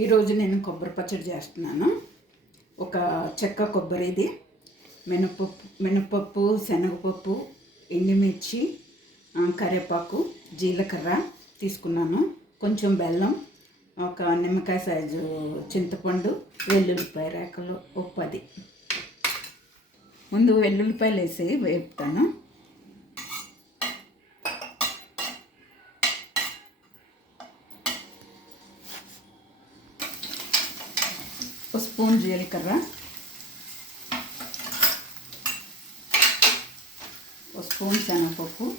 ఈరోజు నేను కొబ్బరి పచ్చడి చేస్తున్నాను. ఒక చెక్క కొబ్బరి ఇది. మినపప్పు మినపప్పు శనగపప్పు ఎండుమిర్చి కరివేపాకు జీలకర్ర తీసుకున్నాను. కొంచెం బెల్లం ఒక నిమ్మకాయ సైజు చింతపండు వెల్లుల్లిపాయ రేకలు ఒక పది ముందు వెల్లుల్లిపాయలు వేసి వేపుతాను. ఒక స్పూన్ జీలకర్ర. ఒక స్పూన్ శనగపప్పు.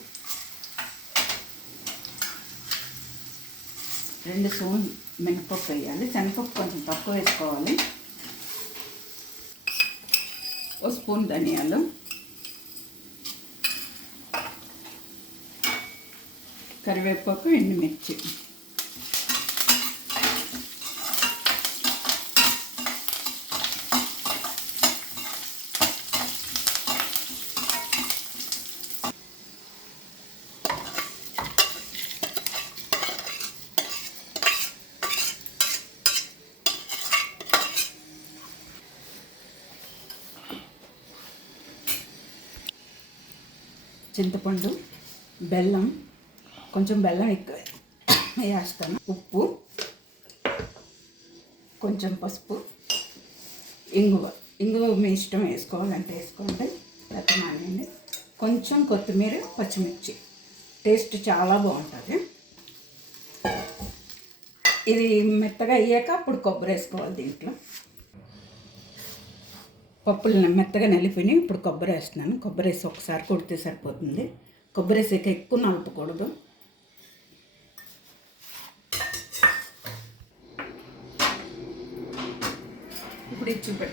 రెండు స్పూన్ మినపప్పు వేయాలి. శనగపప్పు కొంచెం తక్కువ వేసుకోవాలి. ఒక స్పూన్ ధనియాలు. కరివేపాకు ఎండుమిర్చి. చింతపండు బెల్లం కొంచెం బెల్లం ఎక్కువ వేస్తాను. ఉప్పు కొంచెం పసుపు ఇంగువ. ఇంగువ మీ ఇష్టం వేసుకోవాలంటే వేసుకోండి లేకపోతే మానేయండి కొంచెం కొత్తిమీర పచ్చిమిర్చి. టేస్ట్ చాలా బాగుంటుంది. ఇది మెత్తగా అయ్యాక అప్పుడు కొబ్బరి వేసుకోవాలి దీంట్లో. పప్పులు మెత్తగా నలిపినాయి ఇప్పుడు కొబ్బరి వేస్తున్నాను. కొబ్బరి వేసి ఒకసారి కొడితే సరిపోతుంది. కొబ్బరి వేసాక ఎక్కువ నలపకూడదు. ఇప్పుడు ఇది చూపె